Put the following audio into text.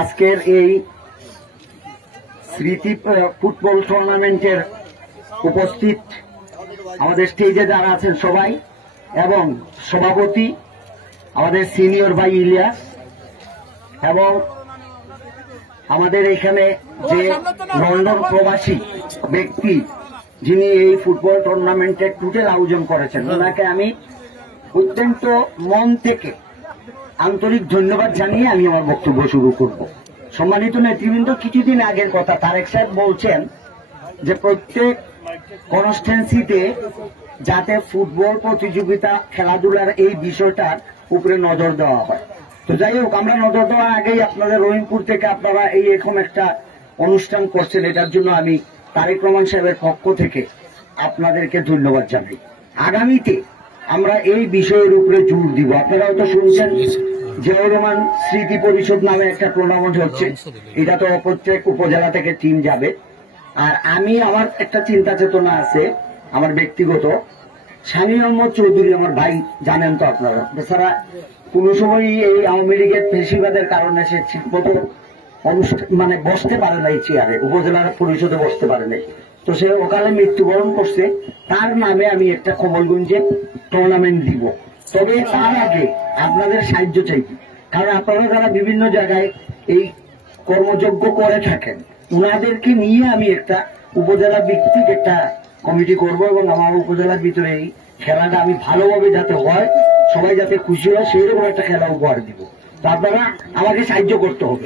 আজকের এই স্মৃতি ফুটবল টুর্নামেন্টের উপস্থিত আমাদের স্টেজে যারা আছেন সবাই এবং সভাপতি আমাদের সিনিয়র ভাই ইলিয়াস এবং আমাদের এখানে যে লন্ডন প্রবাসী ব্যক্তি যিনি এই ফুটবল টুর্নামেন্টের টোটাল আয়োজন করেছেন ওনাকে আমি অত্যন্ত মন থেকে আন্তরিক ধন্যবাদ জানিয়ে আমি আমার বক্তব্য শুরু করব। সম্মানিত নেতৃবৃন্দ, কিছুদিন আগের কথা তারেক সাহেব বলছেন যে প্রত্যেক কনস্টিটুয়েন্সিতে যাতে ফুটবল প্রতিযোগিতা খেলাধুলার এই বিষয়টার উপরে নজর দেওয়া হয়। তো যাই হোক, আমরা নজর দেওয়ার আগেই আপনাদের রহিমপুর থেকে আপনারা এই এরকম একটা অনুষ্ঠান করছেন, এটার জন্য আমি তারেক রহমান সাহেবের পক্ষ থেকে আপনাদেরকে ধন্যবাদ জানাই। আগামীতে আমরা এই বিষয়ের উপরে জোর দিব। আপনারা হয়তো শুনছেন জিয়াউর রহমান স্মৃতি পরিষদ নামে একটা টুর্নামেন্ট হচ্ছে, এটা তো প্রত্যেক উপজেলা থেকে টিম যাবে। আর আমি আমার একটা চিন্তা চেতনা আছে আমার ব্যক্তিগত, শামীম আহমদ চৌধুরী আমার ভাই, জানেন তো আপনারা, বেচারা কোন সময় এই আওয়ামী লীগের ফেসিবাদের কারণে সে ঠিকমতো মানে বসতে পারে নাই, চেয়ারে উপজেলার পরিষদে বসতে পারে নাই। তো সে ওখানে মৃত্যুবরণ করছে, তার নামে আমি একটা কমলগঞ্জে টুর্নামেন্ট দিব। তবে তার আগে আপনাদের সাহায্য চাই, কারণ আপনারা যারা বিভিন্ন জায়গায় এই কর্মযজ্ঞ করে থাকেন ওনাদেরকে নিয়ে আমি একটা উপজেলা ভিত্তিক একটা কমিটি করব এবং আমার উপজেলার ভিতরে এই খেলাটা আমি ভালোভাবে যাতে হয়, সবাই যাতে খুশি হয়, সেই রকম একটা খেলা উপহার দিব। তো আপনারা আমাকে সাহায্য করতে হবে।